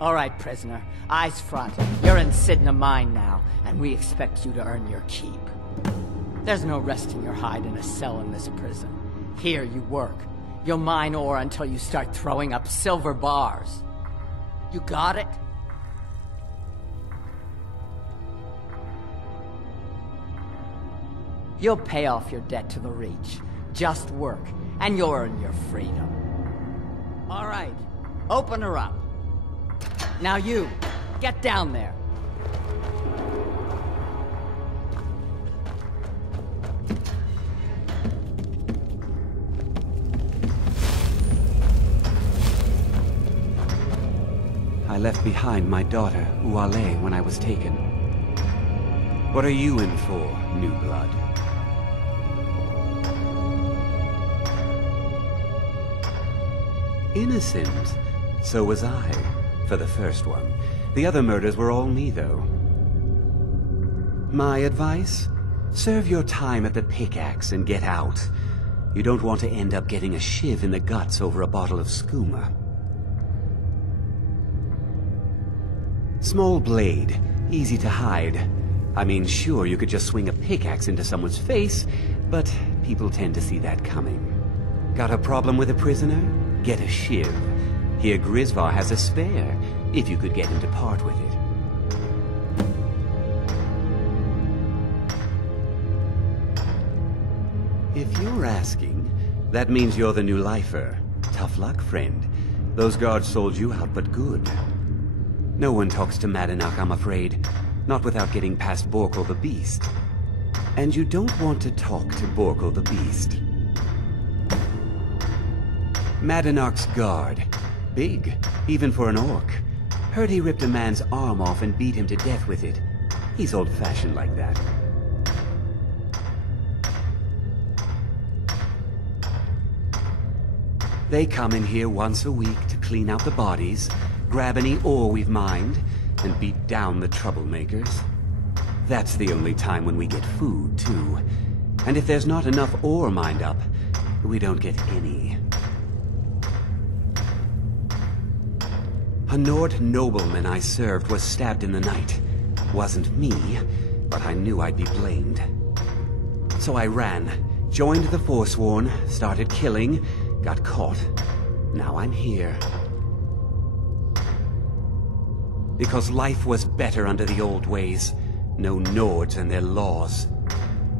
All right, prisoner. Eyes front. You're in Cidhna mine now, and we expect you to earn your keep. There's no resting your hide in a cell in this prison. Here you work. You'll mine ore until you start throwing up silver bars. You got it? You'll pay off your debt to the Reach. Just work, and you'll earn your freedom. All right, open her up. Now you, get down there. I left behind my daughter, Uale, when I was taken. What are you in for, new blood? Innocent. So was I, for the first one. The other murders were all me, though. My advice? Serve your time at the pickaxe and get out. You don't want to end up getting a shiv in the guts over a bottle of skooma. Small blade, easy to hide. I mean, sure, you could just swing a pickaxe into someone's face, but people tend to see that coming. Got a problem with a prisoner? Get a shiv. Here Grisvar has a spare, if you could get him to part with it. If you're asking, that means you're the new lifer. Tough luck, friend. Those guards sold you out, but good. No one talks to Madanak, I'm afraid. Not without getting past Borkul the Beast. And you don't want to talk to Borkul the Beast. Madanak's guard. Big, even for an orc. Heard he ripped a man's arm off and beat him to death with it. He's old-fashioned like that. They come in here once a week to clean out the bodies, grab any ore we've mined, and beat down the troublemakers. That's the only time when we get food, too. And if there's not enough ore mined up, we don't get any. A Nord nobleman I served was stabbed in the night. Wasn't me, but I knew I'd be blamed. So I ran, joined the Forsworn, started killing, got caught. Now I'm here. Because life was better under the old ways. No Nords and their laws.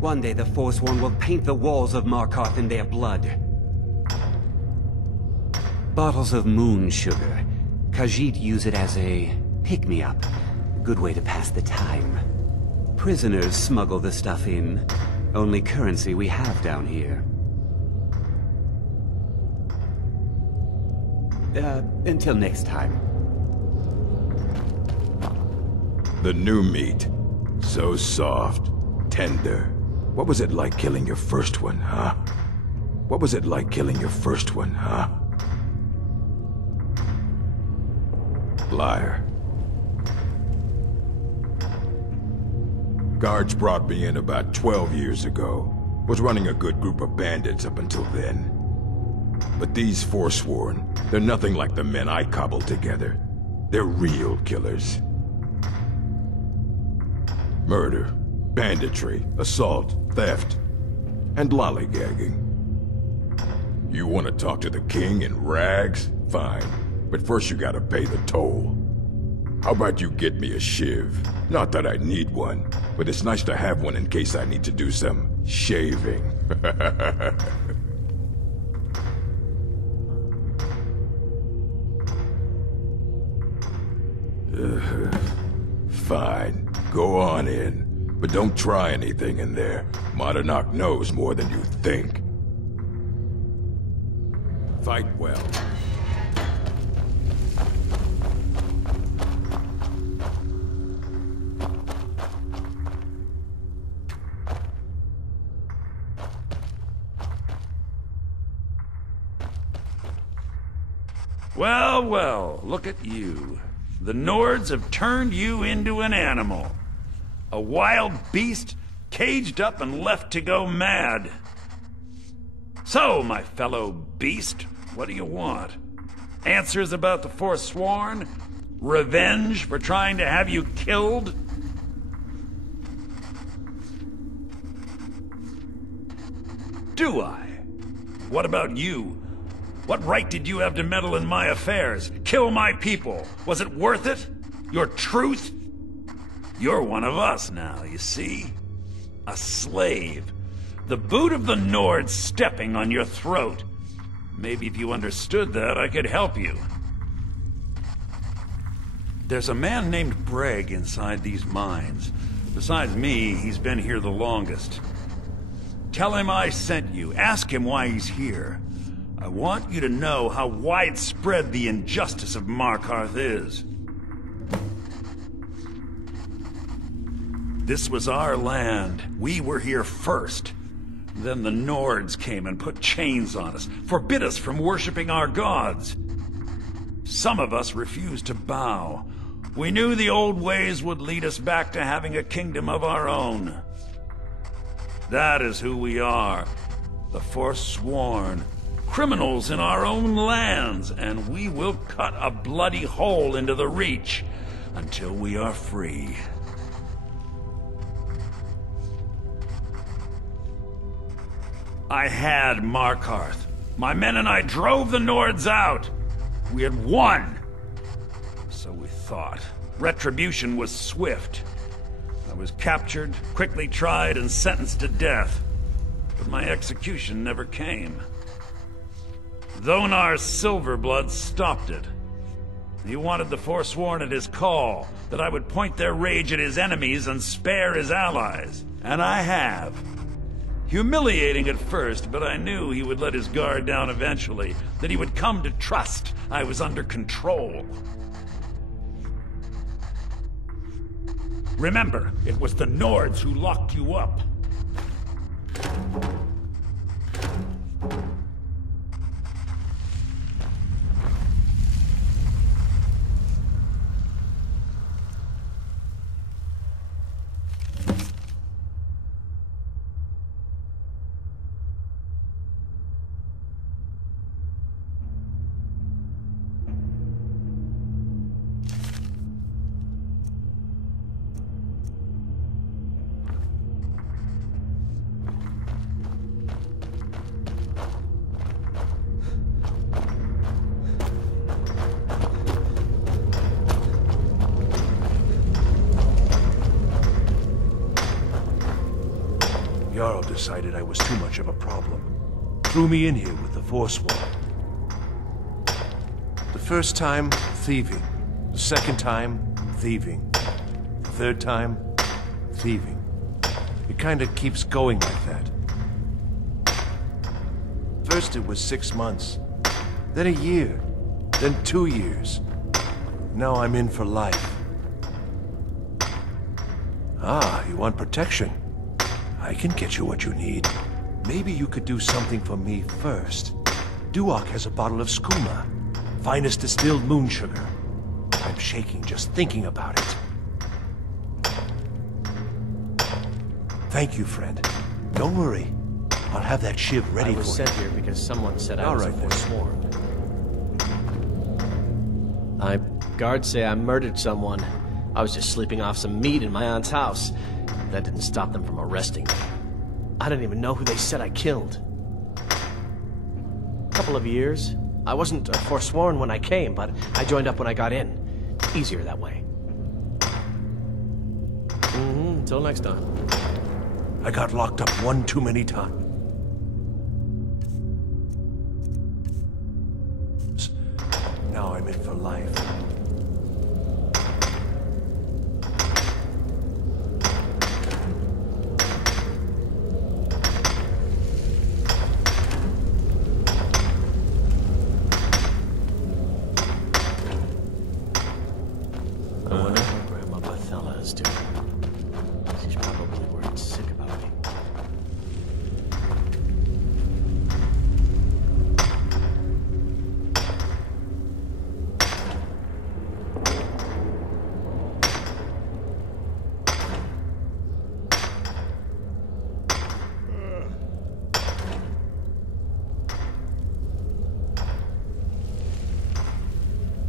One day the Forsworn will paint the walls of Markarth in their blood. Bottles of moon sugar. Khajiit use it as a pick-me-up. A good way to pass the time. Prisoners smuggle the stuff in. Only currency we have down here. Until next time. The new meat. So soft. Tender. What was it like killing your first one, huh? What was it like killing your first one, huh? Liar. Guards brought me in about 12 years ago. Was running a good group of bandits up until then. But these Forsworn, they're nothing like the men I cobbled together. They're real killers. Murder, banditry, assault, theft, and lollygagging. You want to talk to the king in rags? Fine. But first you gotta pay the toll. How about you get me a shiv? Not that I need one, but it's nice to have one in case I need to do some shaving. Fine. Go on in. But don't try anything in there. Madanak knows more than you think. Fight well. Well, well, look at you. The Nords have turned you into an animal. A wild beast, caged up and left to go mad. So, my fellow beast, what do you want? Answers about the Forsworn? Revenge for trying to have you killed? Do I? What about you? What right did you have to meddle in my affairs? Kill my people? Was it worth it? Your truth? You're one of us now, you see? A slave. The boot of the Nord stepping on your throat. Maybe if you understood that, I could help you. There's a man named Breg inside these mines. Besides me, he's been here the longest. Tell him I sent you. Ask him why he's here. I want you to know how widespread the injustice of Markarth is. This was our land. We were here first. Then the Nords came and put chains on us, forbid us from worshipping our gods. Some of us refused to bow. We knew the old ways would lead us back to having a kingdom of our own. That is who we are. The Forsworn. Criminals in our own lands, and we will cut a bloody hole into the Reach until we are free. I had Markarth. My men and I drove the Nords out. We had won. So we thought. Retribution was swift. I was captured, quickly tried, and sentenced to death. But my execution never came. Dhonar's Silverblood stopped it. He wanted the Forsworn at his call, that I would point their rage at his enemies and spare his allies. And I have. Humiliating at first, but I knew he would let his guard down eventually, that he would come to trust I was under control. Remember, it was the Nords who locked you up. Jarl decided I was too much of a problem. Threw me in here with the Forsworn. The first time, thieving. The second time, thieving. The third time, thieving. It kinda keeps going like that. First it was 6 months, then a year, then 2 years. Now I'm in for life. Ah, you want protection? I can get you what you need. Maybe you could do something for me first. Duak has a bottle of skooma, finest distilled moon sugar. I'm shaking just thinking about it. Thank you, friend. Don't worry. I'll have that shiv ready for you. I was sent here because someone said I was a Forsworn. Guards say I murdered someone. I was just sleeping off some meat in my aunt's house. That didn't stop them from arresting me. I didn't even know who they said I killed. Couple of years. I wasn't Forsworn when I came, but I joined up when I got in. Easier that way. Until next time. I got locked up one too many times. Now I'm in for life.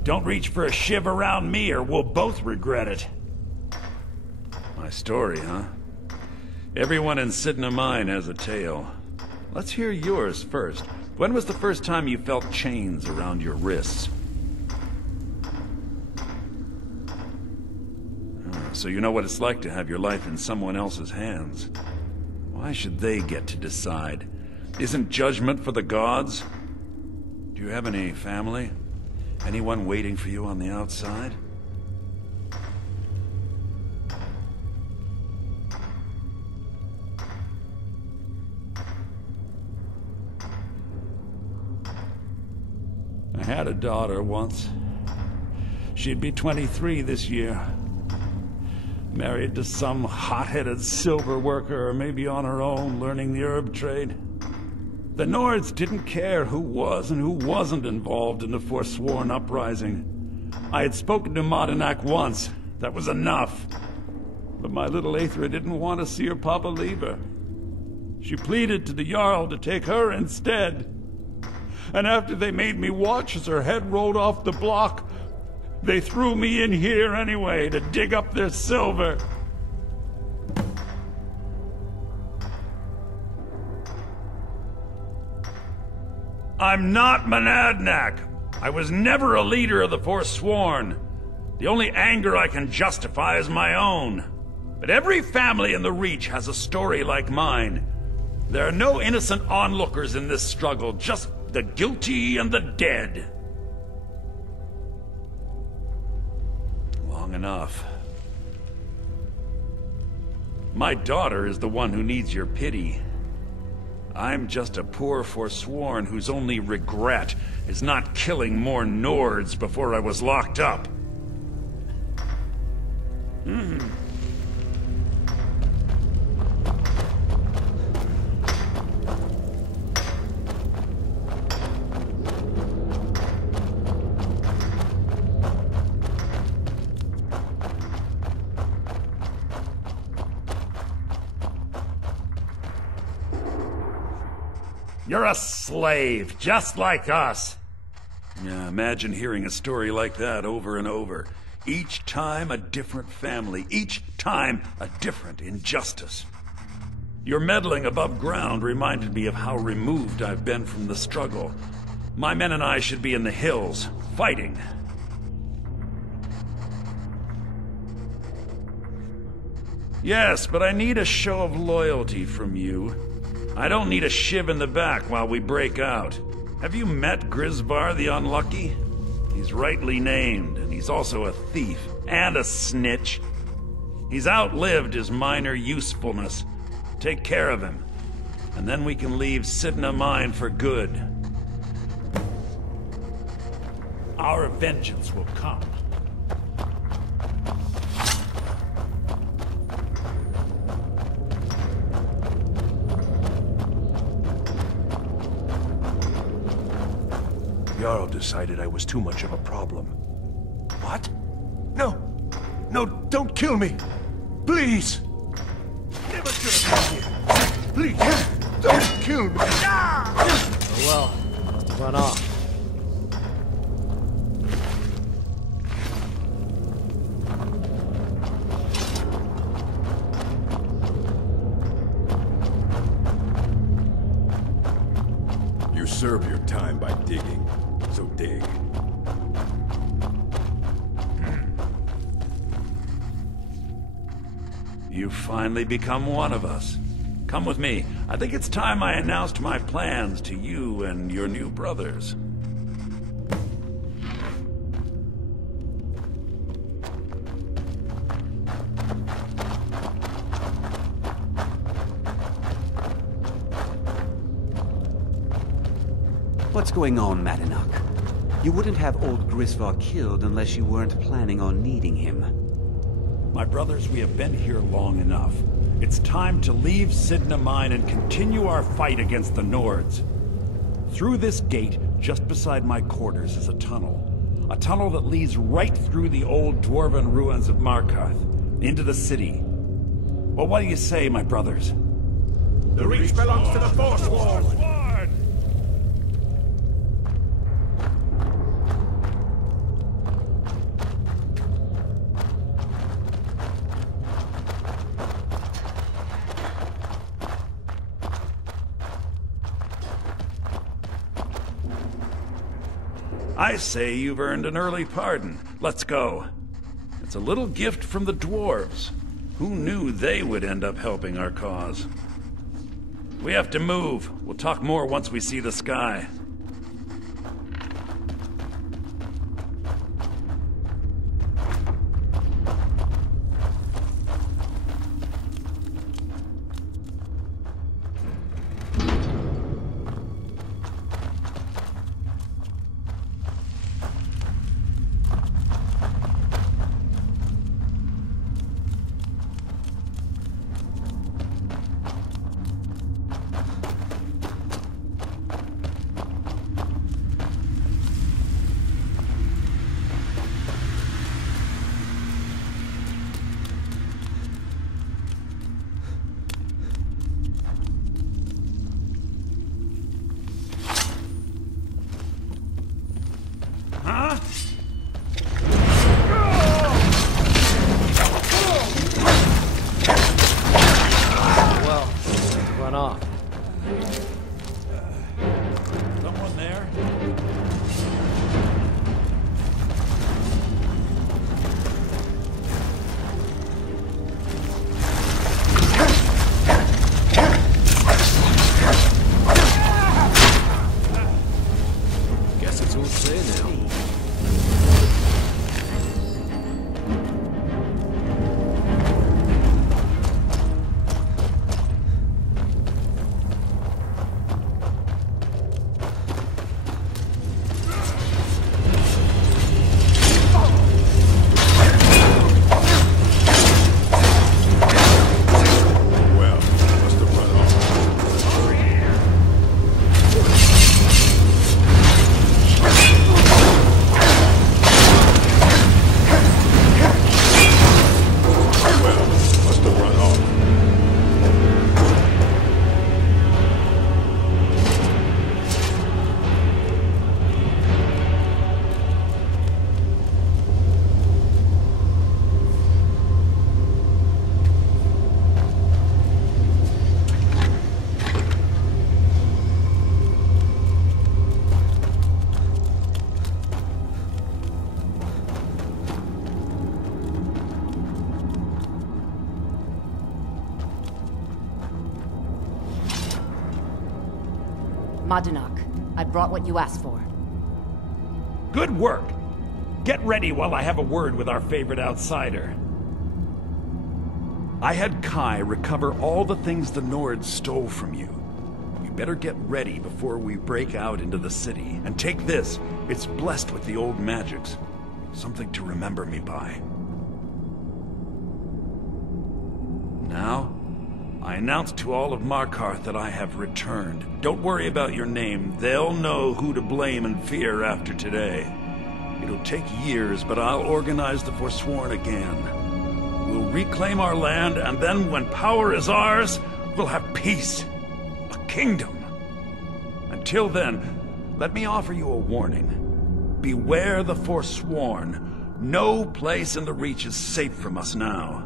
Don't reach for a shiv around me or we'll both regret it. My story, huh? Everyone in Cidhna Mine has a tale. Let's hear yours first. When was the first time you felt chains around your wrists? So you know what it's like to have your life in someone else's hands. Why should they get to decide? Isn't judgment for the gods? Do you have any family? Anyone waiting for you on the outside? I had a daughter once. She'd be 23 this year. Married to some hot-headed silver worker, or maybe on her own, learning the herb trade. The Nords didn't care who was and who wasn't involved in the Forsworn uprising. I had spoken to Madanak once. That was enough. But my little Aethra didn't want to see her papa leave her. She pleaded to the Jarl to take her instead. And after they made me watch as her head rolled off the block, they threw me in here anyway to dig up their silver. I'm not Monadnack. I was never a leader of the Forsworn. The only anger I can justify is my own. But every family in the Reach has a story like mine. There are no innocent onlookers in this struggle, just the guilty and the dead. Long enough. My daughter is the one who needs your pity. I'm just a poor Forsworn whose only regret is not killing more Nords before I was locked up. You're a slave, just like us. Yeah, imagine hearing a story like that over and over. Each time a different family, each time a different injustice. Your meddling above ground reminded me of how removed I've been from the struggle. My men and I should be in the hills, fighting. Yes, but I need a show of loyalty from you. I don't need a shiv in the back while we break out. Have you met Grisvar the Unlucky? He's rightly named, and he's also a thief and a snitch. He's outlived his minor usefulness. Take care of him, and then we can leave Cidhna Mine for good. Our vengeance will come. Jarl decided I was too much of a problem. What? No! No, don't kill me! Please! Never should have come here! Please, don't kill me! Oh well, must have run off. You serve your time by digging. So dig. You've finally become one of us. Come with me. I think it's time I announced my plans to you and your new brothers. What's going on, Madanak? You wouldn't have old Grisvar killed unless you weren't planning on needing him. My brothers, we have been here long enough. It's time to leave Cidhna Mine and continue our fight against the Nords. Through this gate, just beside my quarters, is a tunnel. A tunnel that leads right through the old dwarven ruins of Markarth, into the city. Well, what do you say, my brothers? The Reach belongs to the Forsworn! I say you've earned an early pardon. Let's go. It's a little gift from the dwarves. Who knew they would end up helping our cause? We have to move. We'll talk more once we see the sky. Huh? Well, run off. Someone there? Guess it's all clear now. Well, must have run off. Well, must have run off. Madanak, I brought what you asked for. Good work. Get ready while I have a word with our favorite outsider. I had Kai recover all the things the Nords stole from you. You better get ready before we break out into the city. And take this. It's blessed with the old magics. Something to remember me by. Now, I announce to all of Markarth that I have returned. Don't worry about your name. They'll know who to blame and fear after today. It'll take years, but I'll organize the Forsworn again. We'll reclaim our land, and then when power is ours, we'll have peace. A kingdom. Until then, let me offer you a warning. Beware the Forsworn. No place in the Reach is safe from us now.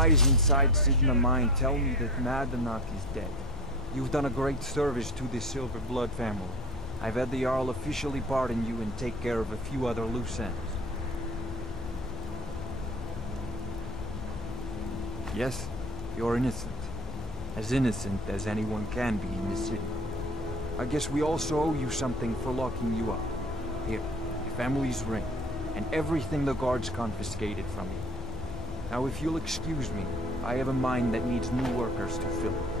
eyes inside Cidhna mine tell me that Madanach is dead. You've done a great service to this Silver Blood family. I've had the Jarl officially pardon you and take care of a few other loose ends. Yes, you're innocent. As innocent as anyone can be in this city. I guess we also owe you something for locking you up. Here, your family's ring, and everything the guards confiscated from you. Now if you'll excuse me, I have a mine that needs new workers to fill it.